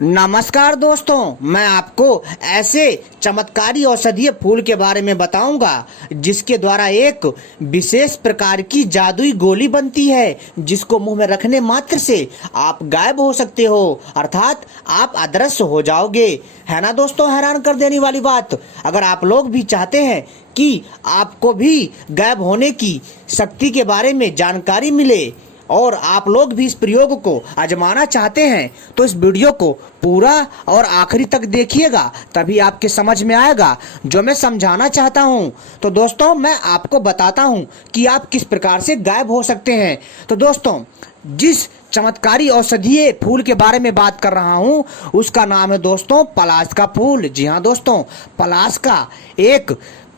नमस्कार दोस्तों, मैं आपको ऐसे चमत्कारी औषधीय फूल के बारे में बताऊंगा जिसके द्वारा एक विशेष प्रकार की जादुई गोली बनती है, जिसको मुंह में रखने मात्र से आप गायब हो सकते हो, अर्थात आप अदृश्य हो जाओगे। है ना दोस्तों, हैरान कर देने वाली बात। अगर आप लोग भी चाहते हैं कि आपको भी गायब होने की शक्ति के बारे में जानकारी मिले और आप लोग भी इस प्रयोग को आजमाना चाहते हैं, तो इस वीडियो को पूरा और आखिरी तक देखिएगा, तभी आपके समझ में आएगा जो मैं समझाना चाहता हूं। तो दोस्तों, मैं आपको बताता हूं कि आप किस प्रकार से गायब हो सकते हैं। तो दोस्तों, जिस चमत्कारी औषधीय फूल के बारे में बात कर रहा हूं उसका नाम है दोस्तों पलाश का फूल। जी हाँ दोस्तों, पलाश का एक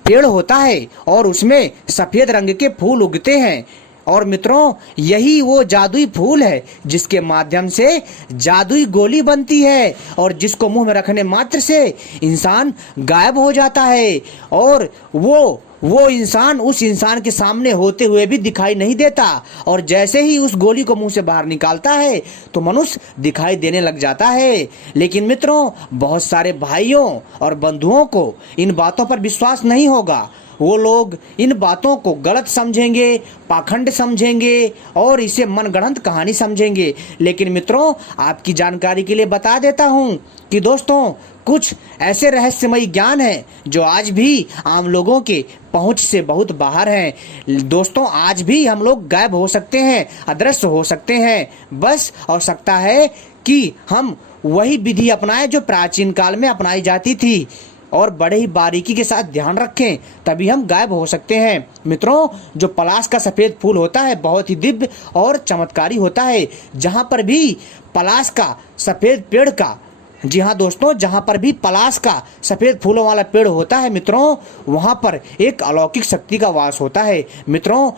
पेड़ होता है और उसमें सफेद रंग के फूल उगते हैं। और मित्रों, यही वो जादुई फूल है जिसके माध्यम से जादुई गोली बनती है और जिसको मुंह में रखने मात्र से इंसान गायब हो जाता है और वो इंसान उस इंसान के सामने होते हुए भी दिखाई नहीं देता, और जैसे ही उस गोली को मुंह से बाहर निकालता है तो मनुष्य दिखाई देने लग जाता है। लेकिन मित्रों, बहुत सारे भाइयों और बंधुओं को इन बातों पर विश्वास नहीं होगा। वो लोग इन बातों को गलत समझेंगे, पाखंड समझेंगे और इसे मनगढ़ंत कहानी समझेंगे। लेकिन मित्रों, आपकी जानकारी के लिए बता देता हूँ कि दोस्तों, कुछ ऐसे रहस्यमयी ज्ञान है जो आज भी आम लोगों के पहुंच से बहुत बाहर हैं। दोस्तों, आज भी हम लोग गायब हो सकते हैं, अदृश्य हो सकते हैं। बस आवश्यकता है कि हम वही विधि अपनाएं जो प्राचीन काल में अपनाई जाती थी और बड़े ही बारीकी के साथ ध्यान रखें, तभी हम गायब हो सकते हैं। मित्रों, जो पलाश का सफेद फूल होता है बहुत ही दिव्य और चमत्कारी होता है। जहां पर भी पलाश का सफेद पेड़ का, जी हाँ दोस्तों, जहां पर भी पलाश का सफेद फूलों वाला पेड़ होता है मित्रों, वहां पर एक अलौकिक शक्ति का वास होता है। मित्रों,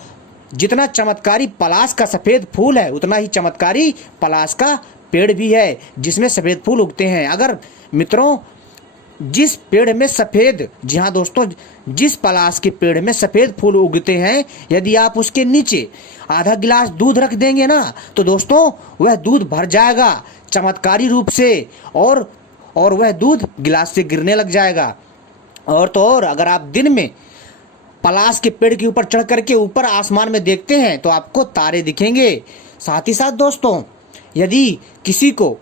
जितना चमत्कारी पलाश का सफेद फूल है उतना ही चमत्कारी पलाश का पेड़ भी है जिसमें सफेद फूल उगते हैं। अगर मित्रों, जिस पेड़ में सफेद, जी हाँ दोस्तों, जिस पलाश के पेड़ में सफेद फूल उगते हैं, यदि आप उसके नीचे आधा गिलास दूध रख देंगे ना, तो दोस्तों वह दूध भर जाएगा चमत्कारी रूप से और वह दूध गिलास से गिरने लग जाएगा। और तो और, अगर आप दिन में पलाश के पेड़ के ऊपर चढ़ करके ऊपर आसमान में देखते हैं तो आपको तारे दिखेंगे। साथ ही साथ दोस्तों, यदि किसी को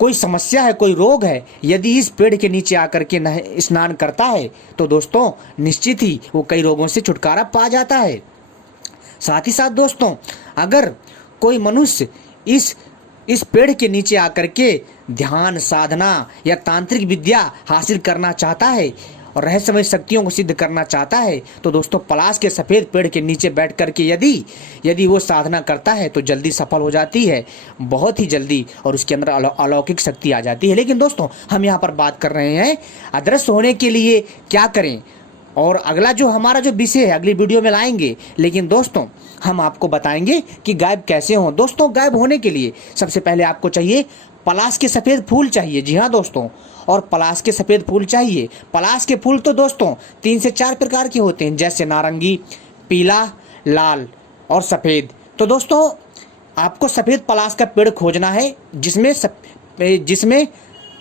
कोई समस्या है, कोई रोग है, यदि इस पेड़ के नीचे आकर के स्नान करता है तो दोस्तों निश्चित ही वो कई रोगों से छुटकारा पा जाता है। साथ ही साथ दोस्तों, अगर कोई मनुष्य इस पेड़ के नीचे आकर के ध्यान, साधना या तांत्रिक विद्या हासिल करना चाहता है और रहस्यमय शक्तियों को सिद्ध करना चाहता है, तो दोस्तों पलाश के सफेद पेड़ के नीचे बैठ करके यदि वो साधना करता है तो जल्दी सफल हो जाती है, बहुत ही जल्दी, और उसके अंदर अलौकिक शक्ति आ जाती है। लेकिन दोस्तों, हम यहाँ पर बात कर रहे हैं अदृश्य होने के लिए क्या करें, और अगला जो हमारा जो विषय है अगली वीडियो में लाएंगे। लेकिन दोस्तों, हम आपको बताएंगे कि गायब कैसे हों। दोस्तों, गायब होने के लिए सबसे पहले आपको चाहिए पलाश के सफेद फूल चाहिए। जी हाँ दोस्तों, और पलाश के सफेद फूल चाहिए। पलाश के फूल तो दोस्तों 3 से 4 प्रकार के होते हैं, जैसे नारंगी, पीला, लाल और सफेद। तो दोस्तों, आपको सफेद पलाश का पेड़ खोजना है जिसमें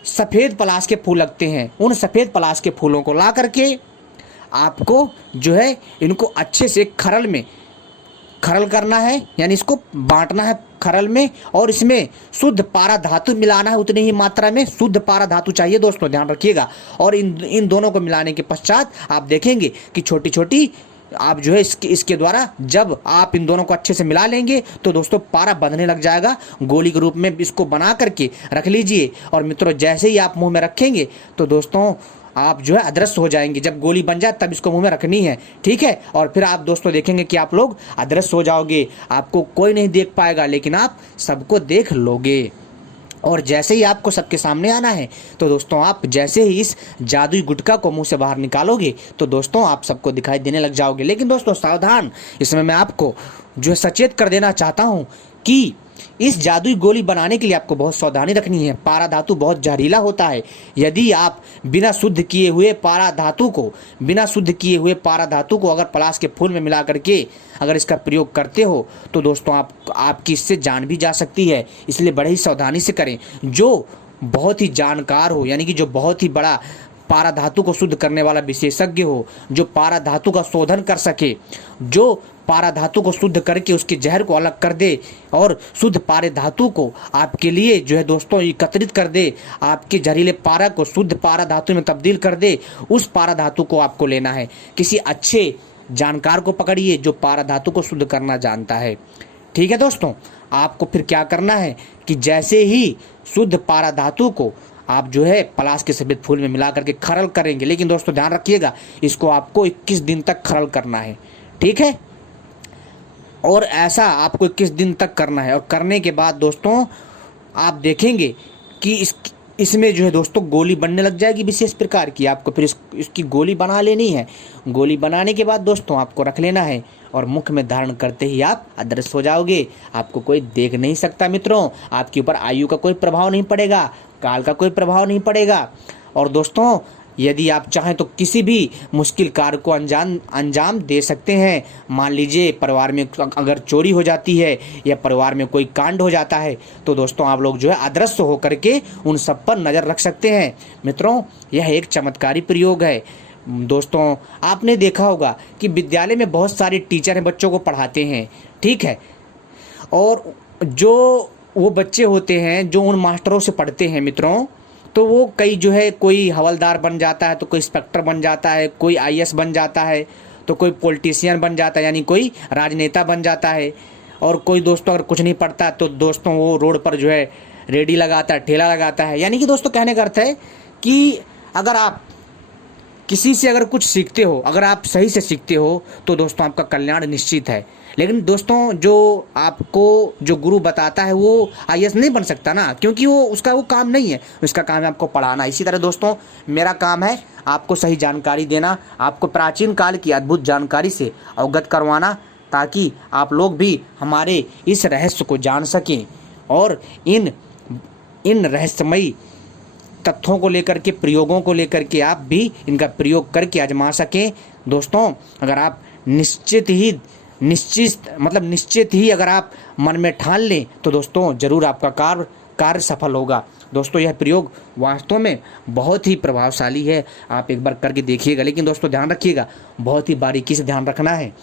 सफेद पलाश के फूल लगते हैं। उन सफेद पलाश के फूलों को ला करके आपको जो है इनको अच्छे से खरल करना है, यानी इसको बांटना है खरल में, और इसमें शुद्ध पारा धातु मिलाना है। उतनी ही मात्रा में शुद्ध पारा धातु चाहिए दोस्तों, ध्यान रखिएगा। और इन दोनों को मिलाने के पश्चात आप देखेंगे कि छोटी छोटी आप जो है इसके द्वारा जब आप इन दोनों को अच्छे से मिला लेंगे तो दोस्तों पारा बंधने लग जाएगा। गोली के रूप में इसको बना करके रख लीजिए, और मित्रों जैसे ही आप मुंह में रखेंगे तो दोस्तों आप जो है अदृश्य हो जाएंगे। जब गोली बन जाए तब इसको मुंह में रखनी है, ठीक है। और फिर आप दोस्तों देखेंगे कि आप लोग अदृश्य हो जाओगे, आपको कोई नहीं देख पाएगा लेकिन आप सबको देख लोगे। और जैसे ही आपको सबके सामने आना है तो दोस्तों आप जैसे ही इस जादुई गुटखा को मुंह से बाहर निकालोगे तो दोस्तों आप सबको दिखाई देने लग जाओगे। लेकिन दोस्तों सावधान, इसमें मैं आपको जो है सचेत कर देना चाहता हूँ कि इस जादुई गोली बनाने के लिए आपको बहुत सावधानी रखनी है। पारा धातु बहुत जहरीला होता है। यदि आप बिना शुद्ध किए हुए पारा धातु को अगर पलाश के फूल में मिला करके अगर इसका प्रयोग करते हो तो दोस्तों आपकी इससे जान भी जा सकती है। इसलिए बड़े ही सावधानी से करें। जो बहुत ही जानकार हो, यानी कि जो बहुत ही बड़ा पारा धातु को शुद्ध करने वाला विशेषज्ञ हो, जो पारा धातु का शोधन कर सके, जो पारा धातु को शुद्ध करके उसके जहर को अलग कर दे और शुद्ध पारे धातु को आपके लिए जो है दोस्तों एकत्रित कर दे, आपके जहरीले पारा को शुद्ध पारा धातु में तब्दील कर दे। उस पारा धातु को आपको लेना है। किसी अच्छे जानकार को पकड़िए जो पारा धातु को शुद्ध करना जानता है। ठीक है दोस्तों, आपको फिर क्या करना है कि जैसे ही शुद्ध पारा धातु को आप जो है पलाश के सफेद फूल में मिला करके खरल करेंगे, लेकिन दोस्तों ध्यान रखिएगा इसको आपको 21 दिन तक खरल करना है। ठीक है, और ऐसा आपको 21 दिन तक करना है। और करने के बाद दोस्तों आप देखेंगे कि इसमें जो है दोस्तों गोली बनने लग जाएगी विशेष प्रकार की। आपको फिर इसकी गोली बना लेनी है। गोली बनाने के बाद दोस्तों आपको रख लेना है और मुख में धारण करते ही आप अदृश्य हो जाओगे। आपको कोई देख नहीं सकता मित्रों। आपके ऊपर आयु का कोई प्रभाव नहीं पड़ेगा, काल का कोई प्रभाव नहीं पड़ेगा। और दोस्तों यदि आप चाहें तो किसी भी मुश्किल कार्य को अंजाम दे सकते हैं। मान लीजिए परिवार में अगर चोरी हो जाती है या परिवार में कोई कांड हो जाता है तो दोस्तों आप लोग जो है अदृश्य होकर के उन सब पर नज़र रख सकते हैं। मित्रों यह एक चमत्कारी प्रयोग है। दोस्तों आपने देखा होगा कि विद्यालय में बहुत सारे टीचर हैं, बच्चों को पढ़ाते हैं। ठीक है, और जो वो बच्चे होते हैं जो उन मास्टरों से पढ़ते हैं मित्रों, तो वो कई जो है कोई हवलदार बन जाता है, तो कोई इंस्पेक्टर बन जाता है, कोई आईएएस बन जाता है, तो कोई पॉलिटिशियन बन जाता है, यानी कोई राजनेता बन जाता है। और कोई दोस्तों अगर कुछ नहीं पढ़ता तो दोस्तों वो रोड पर जो है रेडी लगाता है, ठेला लगाता है। यानी कि दोस्तों कहने का अर्थ है कि अगर आप किसी से अगर कुछ सीखते हो, अगर आप सही से सीखते हो तो दोस्तों आपका कल्याण निश्चित है। लेकिन दोस्तों जो आपको जो गुरु बताता है वो आईएएस नहीं बन सकता ना, क्योंकि वो उसका वो काम नहीं है। उसका काम है आपको पढ़ाना। इसी तरह दोस्तों मेरा काम है आपको सही जानकारी देना, आपको प्राचीन काल की अद्भुत जानकारी से अवगत करवाना, ताकि आप लोग भी हमारे इस रहस्य को जान सकें और इन रहस्यमयी तथ्यों को लेकर के, प्रयोगों को लेकर के आप भी इनका प्रयोग करके आजमा सकें। दोस्तों अगर आप निश्चित ही अगर आप मन में ठान लें तो दोस्तों जरूर आपका कार्य सफल होगा। दोस्तों यह प्रयोग वास्तव में बहुत ही प्रभावशाली है। आप एक बार करके देखिएगा। लेकिन दोस्तों ध्यान रखिएगा, बहुत ही बारीकी से ध्यान रखना है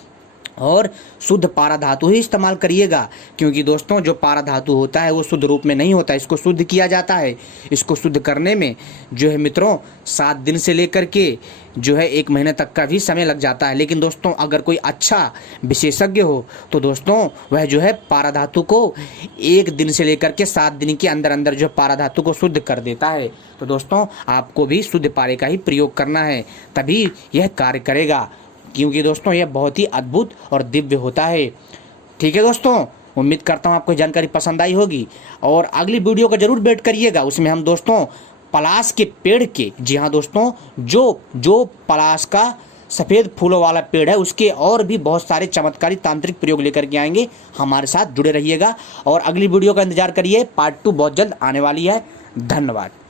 और शुद्ध पारा धातु ही इस्तेमाल करिएगा, क्योंकि दोस्तों जो पारा धातु होता है वो शुद्ध रूप में नहीं होता। इसको शुद्ध किया जाता है। इसको शुद्ध करने में जो है मित्रों 7 दिन से लेकर के जो है 1 महीने तक का भी समय लग जाता है। लेकिन दोस्तों अगर कोई अच्छा विशेषज्ञ हो तो दोस्तों वह जो है पारा धातु को 1 दिन से लेकर के 7 दिन के अंदर अंदर जो पारा धातु को शुद्ध कर देता है। तो दोस्तों आपको भी शुद्ध पारे का ही प्रयोग करना है, तभी यह कार्य करेगा, क्योंकि दोस्तों यह बहुत ही अद्भुत और दिव्य होता है। ठीक है दोस्तों, उम्मीद करता हूँ आपको जानकारी पसंद आई होगी और अगली वीडियो का जरूर वेट करिएगा। उसमें हम दोस्तों पलाश के पेड़ के, जी हाँ दोस्तों, जो पलाश का सफ़ेद फूलों वाला पेड़ है उसके और भी बहुत सारे चमत्कारी तांत्रिक प्रयोग लेकर के आएंगे। हमारे साथ जुड़े रहिएगा और अगली वीडियो का इंतजार करिए। पार्ट 2 बहुत जल्द आने वाली है। धन्यवाद।